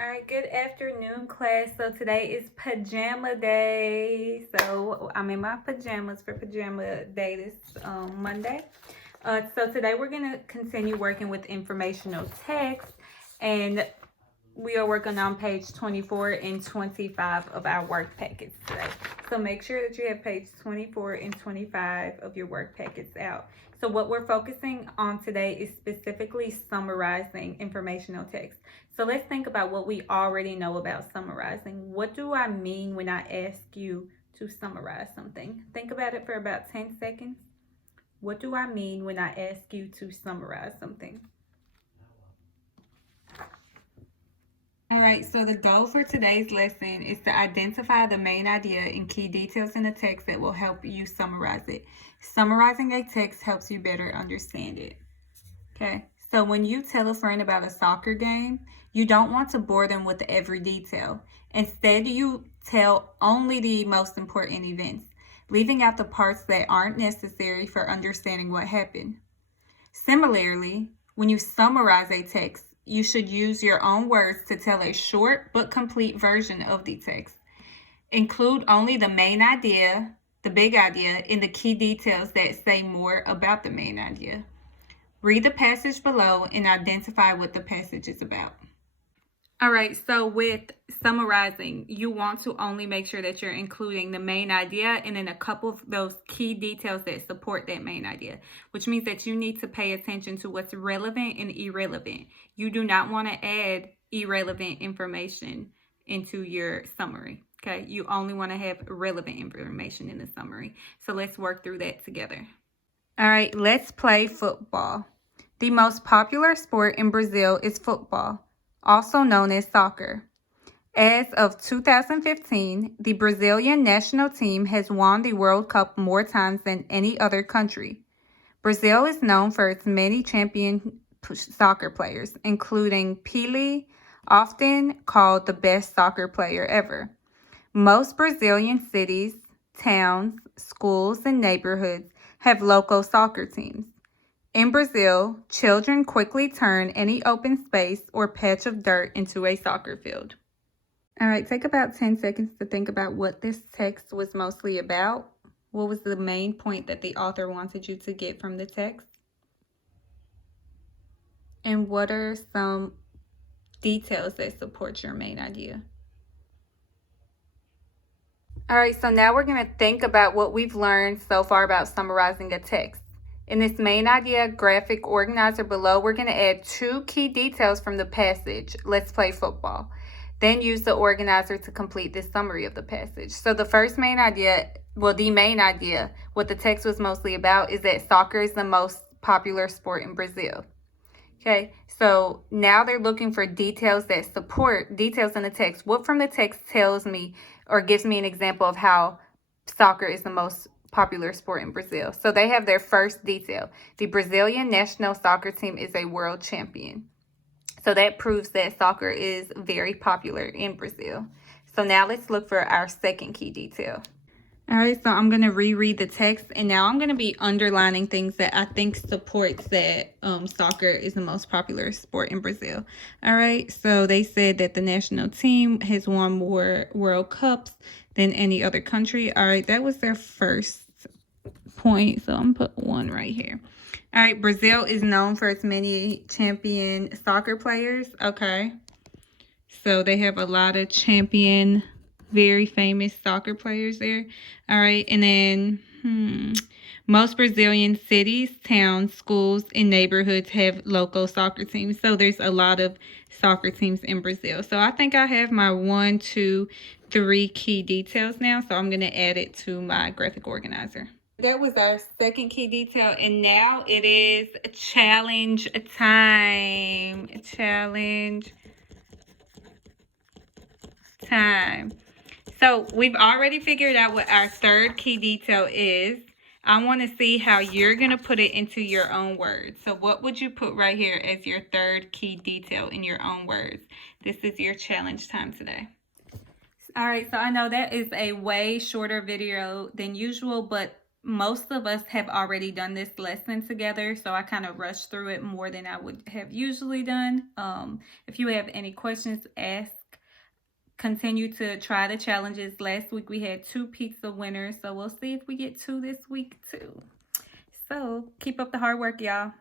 All right, good afternoon, class. So today is pajama day. So I'm in my pajamas for pajama day this Monday. So today we're going to continue working with informational text, and we are working on page 24 and 25 of our work packets today. So make sure that you have page 24 and 25 of your work packets out. So what we're focusing on today is specifically summarizing informational text. So let's think about what we already know about summarizing. What do I mean when I ask you to summarize something? Think about it for about 10 seconds. What do I mean when I ask you to summarize something? All right, so the goal for today's lesson is to identify the main idea and key details in the text that will help you summarize it. Summarizing a text helps you better understand it. Okay, so when you tell a friend about a soccer game, you don't want to bore them with every detail. Instead, you tell only the most important events, leaving out the parts that aren't necessary for understanding what happened. Similarly, when you summarize a text, you should use your own words to tell a short but complete version of the text. Include only the main idea, the big idea, and the key details that say more about the main idea. Read the passage below and identify what the passage is about. All right, so with summarizing, you want to only make sure that you're including the main idea and then a couple of those key details that support that main idea, which means that you need to pay attention to what's relevant and irrelevant. You do not want to add irrelevant information into your summary, okay? You only want to have relevant information in the summary. So let's work through that together. All right, let's play football. The most popular sport in Brazil is football, also known as soccer. As of 2015, the Brazilian national team has won the World Cup more times than any other country. Brazil is known for its many champion soccer players, including Pelé, often called the best soccer player ever. Most Brazilian cities, towns, schools, and neighborhoods have local soccer teams. In Brazil, children quickly turn any open space or patch of dirt into a soccer field. All right, take about 10 seconds to think about what this text was mostly about. What was the main point that the author wanted you to get from the text? And what are some details that support your main idea? All right, so now we're going to think about what we've learned so far about summarizing a text. In this main idea graphic organizer below, we're going to add 2 key details from the passage. Let's play football. Then use the organizer to complete this summary of the passage. So the first main idea, what the text was mostly about, is that soccer is the most popular sport in Brazil. Okay, so now they're looking for details that support details in the text. What from the text tells me or gives me an example of how soccer is the most popular sport in Brazil? So they have their first detail. The Brazilian national soccer team is a world champion. So that proves that soccer is very popular in Brazil. So now let's look for our second key detail. All right, so I'm going to reread the text, and now I'm going to be underlining things that I think supports that soccer is the most popular sport in Brazil. All right, so they said that the national team has won more World Cups than any other country. All right, that was their first point, so I'm going to put 1 right here. All right, Brazil is known for its many champion soccer players. Okay, so they have a lot of champion, very famous soccer players there. All right, and then most Brazilian cities, towns, schools, and neighborhoods have local soccer teams. So there's a lot of soccer teams in Brazil. So I think I have my 1, 2, 3 key details now. So I'm going to add it to my graphic organizer. That was our second key detail, and now it is challenge time. Challenge time. So we've already figured out what our third key detail is. I want to see how you're going to put it into your own words. So what would you put right here as your third key detail in your own words? This is your challenge time today. All right, so I know that is a way shorter video than usual, but most of us have already done this lesson together, so I kind of rushed through it more than I would have usually done. If you have any questions, ask. Continue to try the challenges. Last week we had 2 pizza winners, so we'll see if we get 2 this week too. So keep up the hard work, y'all.